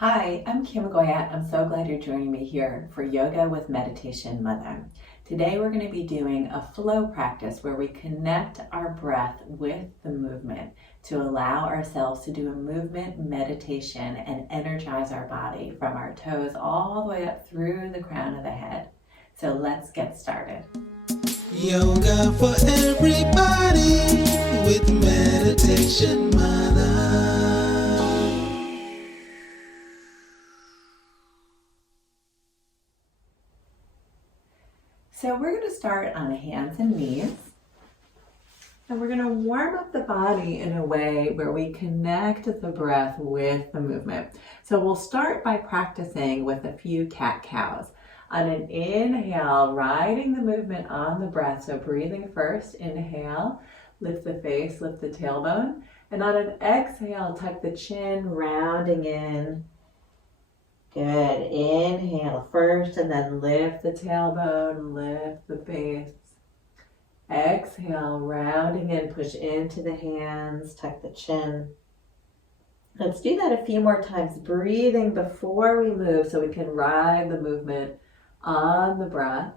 Hi, I'm Kim Goyette. I'm so glad you're joining me here for Yoga with Meditation Mutha. Today we're going to be doing a flow practice where we connect our breath with the movement to allow ourselves to do a movement meditation and energize our body from our toes all the way up through the crown of the head. So let's get started. Yoga for everybody with Meditation Mutha. So we're going to start on the hands and knees. And we're going to warm up the body in a way where we connect the breath with the movement. So we'll start by practicing with a few cat-cows. On an inhale, riding the movement on the breath. So breathing first, inhale, lift the face, lift the tailbone. And on an exhale, tuck the chin, rounding in. Good. Inhale first and then lift the tailbone, lift the face. Exhale, rounding in, push into the hands, tuck the chin. Let's do that a few more times, breathing before we move so we can ride the movement on the breath.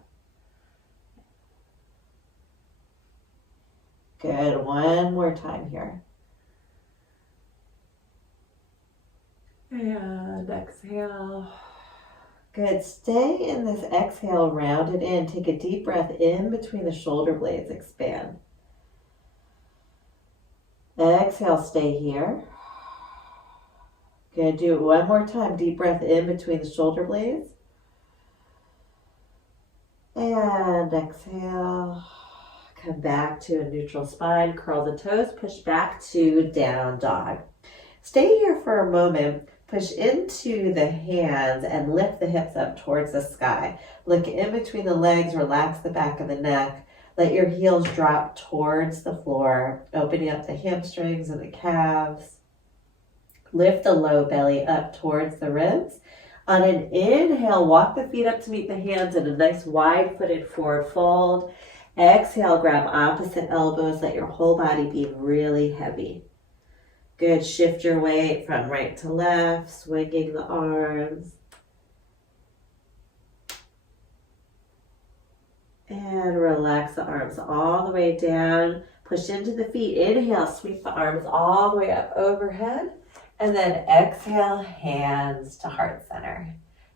Good. One more time here. And exhale. Good. Stay in this exhale, round it in. Take a deep breath in between the shoulder blades. Expand. Exhale, stay here. Good. Do it one more time. Deep breath in between the shoulder blades. And exhale. Come back to a neutral spine. Curl the toes. Push back to down dog. Stay here for a moment. Push into the hands and lift the hips up towards the sky. Look in between the legs, relax the back of the neck. Let your heels drop towards the floor, opening up the hamstrings and the calves. Lift the low belly up towards the ribs. On an inhale, walk the feet up to meet the hands in a nice wide-footed forward fold. Exhale, grab opposite elbows. Let your whole body be really heavy. Good. Shift your weight from right to left, swinging the arms. And relax the arms all the way down. Push into the feet. Inhale, sweep the arms all the way up overhead. And then exhale, hands to heart center.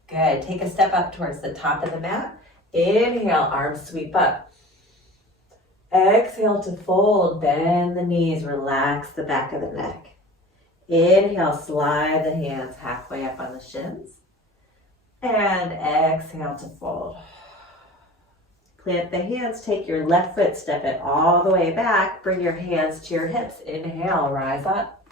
Good. Take a step up towards the top of the mat. Inhale, arms sweep up. Exhale to fold, bend the knees, relax the back of the neck. Inhale, slide the hands halfway up on the shins. And exhale to fold. Plant the hands, take your left foot, step it all the way back. Bring your hands to your hips. Inhale, rise up.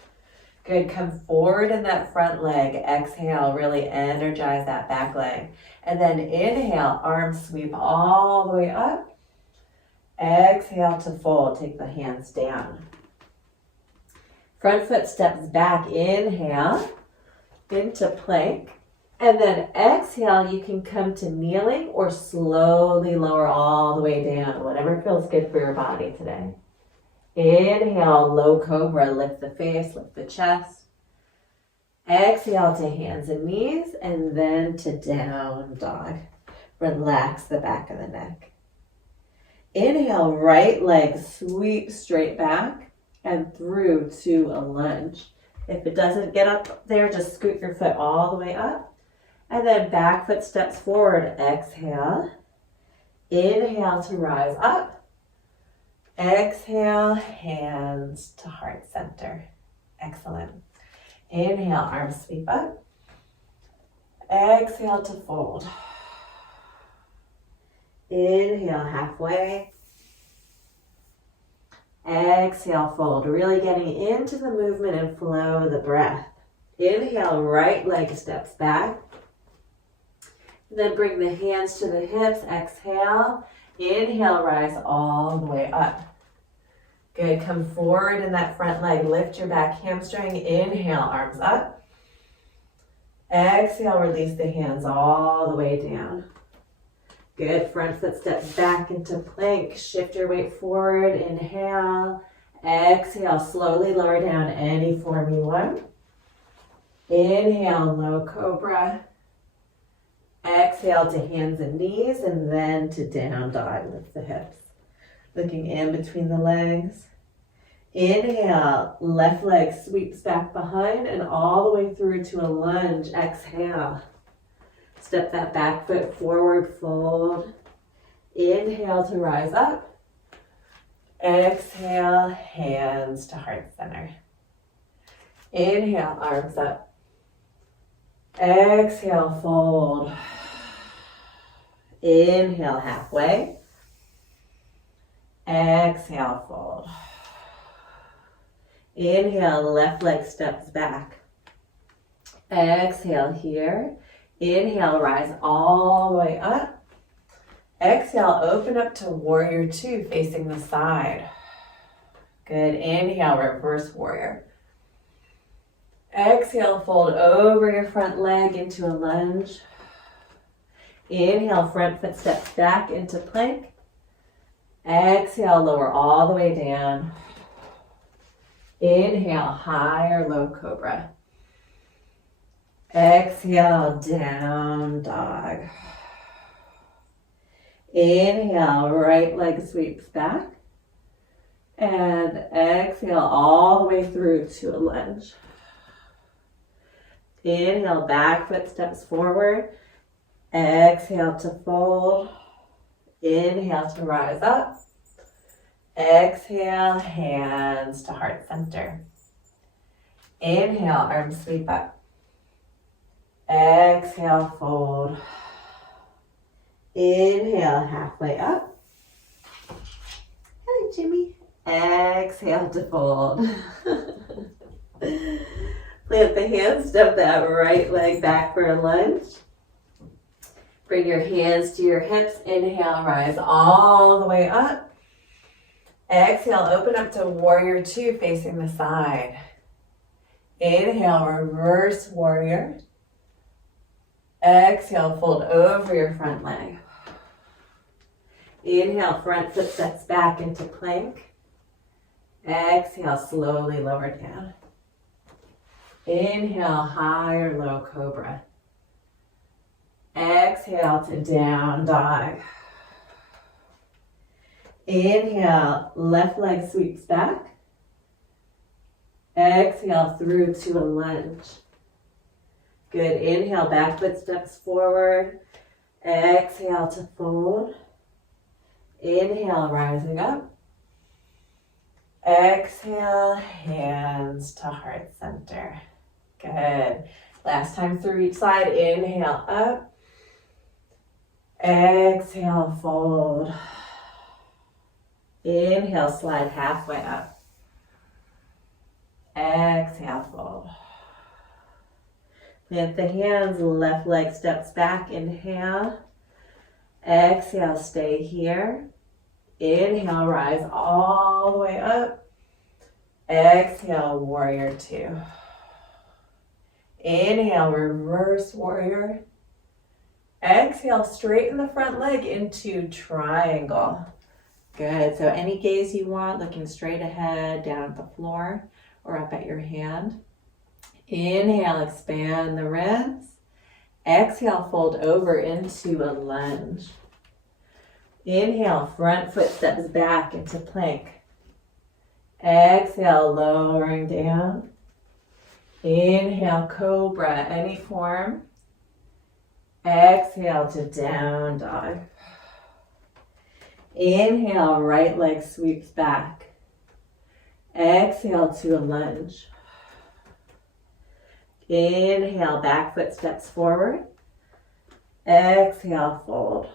Good, come forward in that front leg. Exhale, really energize that back leg. And then inhale, arms sweep all the way up. Exhale to fold, take the hands down. Front foot steps back, inhale, into plank. And then exhale, you can come to kneeling or slowly lower all the way down, whatever feels good for your body today. Inhale, low cobra, lift the face, lift the chest. Exhale to hands and knees, and then to down dog. Relax the back of the neck. Inhale, right leg sweep straight back and through to a lunge. If it doesn't get up there, just scoot your foot all the way up. And then back foot steps forward. Exhale. Inhale to rise up. Exhale, hands to heart center. Excellent. Inhale, arms sweep up. Exhale to fold. Inhale, halfway. Exhale, fold. Really getting into the movement and flow of the breath. Inhale, right leg steps back. Then bring the hands to the hips. Exhale. Inhale, rise all the way up. Good. Come forward in that front leg. Lift your back hamstring. Inhale, arms up. Exhale, release the hands all the way down. Good. Front foot steps back into plank. Shift your weight forward. Inhale. Exhale. Slowly lower down any form you want. Inhale, low cobra. Exhale to hands and knees, and then to down dog. Lift the hips. Looking in between the legs. Inhale, left leg sweeps back behind and all the way through to a lunge. Exhale. Step that back foot forward, fold. Inhale to rise up. Exhale, hands to heart center. Inhale, arms up. Exhale, fold. Inhale, halfway. Exhale, fold. Inhale, left leg steps back. Exhale here. Inhale, rise all the way up. Exhale, open up to warrior two, facing the side. Good. Inhale, reverse warrior. Exhale, fold over your front leg into a lunge. Inhale, front foot steps back into plank. Exhale, lower all the way down. Inhale, high or low cobra. Exhale, down dog. Inhale, right leg sweeps back. And exhale all the way through to a lunge. Inhale, back foot steps forward. Exhale to fold. Inhale to rise up. Exhale, hands to heart center. Inhale, arms sweep up. Exhale, fold. Inhale, halfway up. Hello, Jimmy. Exhale to fold. Plant the hands, step that right leg back for a lunge. Bring your hands to your hips. Inhale, rise all the way up. Exhale, open up to warrior two, facing the side. Inhale, reverse warrior. Exhale, fold over your front leg. Inhale, front foot steps back into plank. Exhale, slowly lower down. Inhale, high or low cobra. Exhale to down dog. Inhale, left leg sweeps back. Exhale through to a lunge. Good. Inhale, back foot steps forward. Exhale to fold. Inhale, rising up. Exhale, hands to heart center. Good. Last time through each side. Inhale, up. Exhale, fold. Inhale, slide halfway up. Exhale, fold. Plant the hands, left leg steps back. Inhale. Exhale, stay here. Inhale, rise all the way up. Exhale, warrior two. Inhale, reverse warrior. Exhale, straighten the front leg into triangle. Good. So any gaze you want, looking straight ahead, down at the floor, or up at your hand. Inhale, expand the ribs. Exhale, fold over into a lunge. Inhale, front foot steps back into plank. Exhale, lowering down. Inhale, cobra, any form. Exhale to down dog. Inhale, right leg sweeps back. Exhale to a lunge. Inhale, back foot steps forward. Exhale, fold.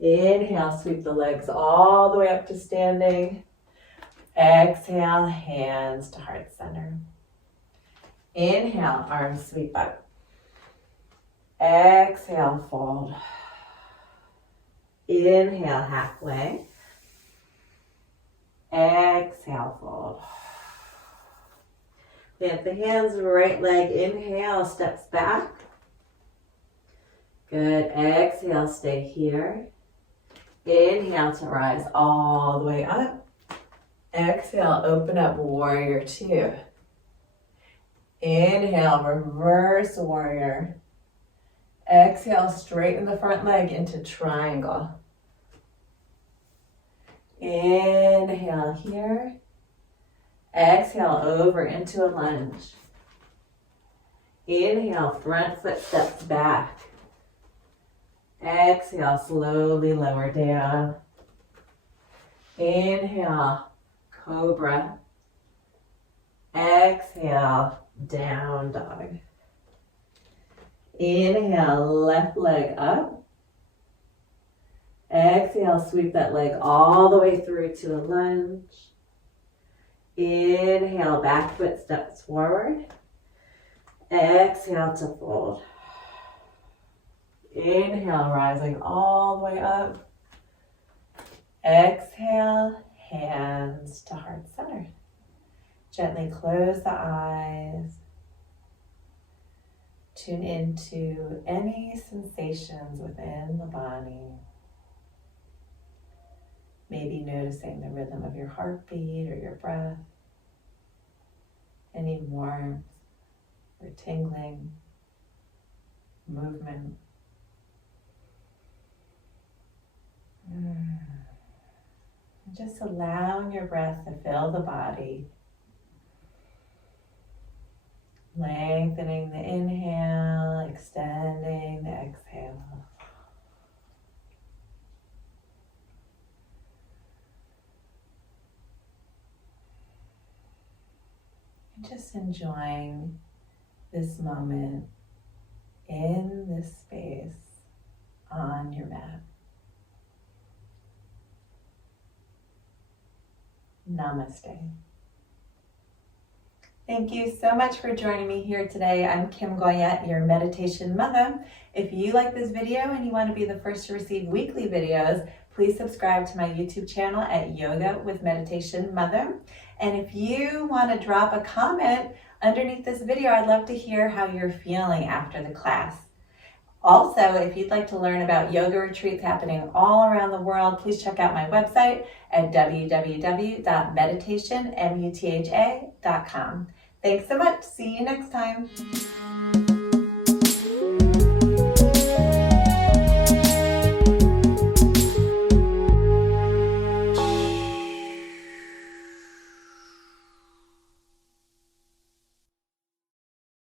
Inhale, sweep the legs all the way up to standing. Exhale, hands to heart center. Inhale, arms sweep up. Exhale, fold. Inhale, halfway. Exhale, fold. Plant the hands, right leg, inhale, steps back. Good. Exhale, stay here. Inhale to rise all the way up. Exhale, open up, warrior two. Inhale, reverse warrior. Exhale, straighten the front leg into triangle. Inhale here. Exhale, over into a lunge. Inhale, front foot steps back. Exhale, slowly lower down. Inhale, cobra. Exhale, down dog. Inhale, left leg up. Exhale, sweep that leg all the way through to a lunge. Inhale, back foot steps forward. Exhale to fold. Inhale, rising all the way up. Exhale, hands to heart center. Gently close the eyes. Tune into any sensations within the body. Maybe noticing the rhythm of your heartbeat or your breath. Any warmth or tingling, movement. Just allowing your breath to fill the body. Lengthening the inhale, extending the exhale. And just enjoying this moment in this space on your mat. Namaste. Thank you so much for joining me here today. I'm Kim Goyette, your Meditation Mutha. If you like this video and you want to be the first to receive weekly videos, please subscribe to my YouTube channel at Yoga with Meditation Mutha. And if you want to drop a comment underneath this video, I'd love to hear how you're feeling after the class. Also, if you'd like to learn about yoga retreats happening all around the world, please check out my website at www.meditationmutha.com. Thanks so much. See you next time.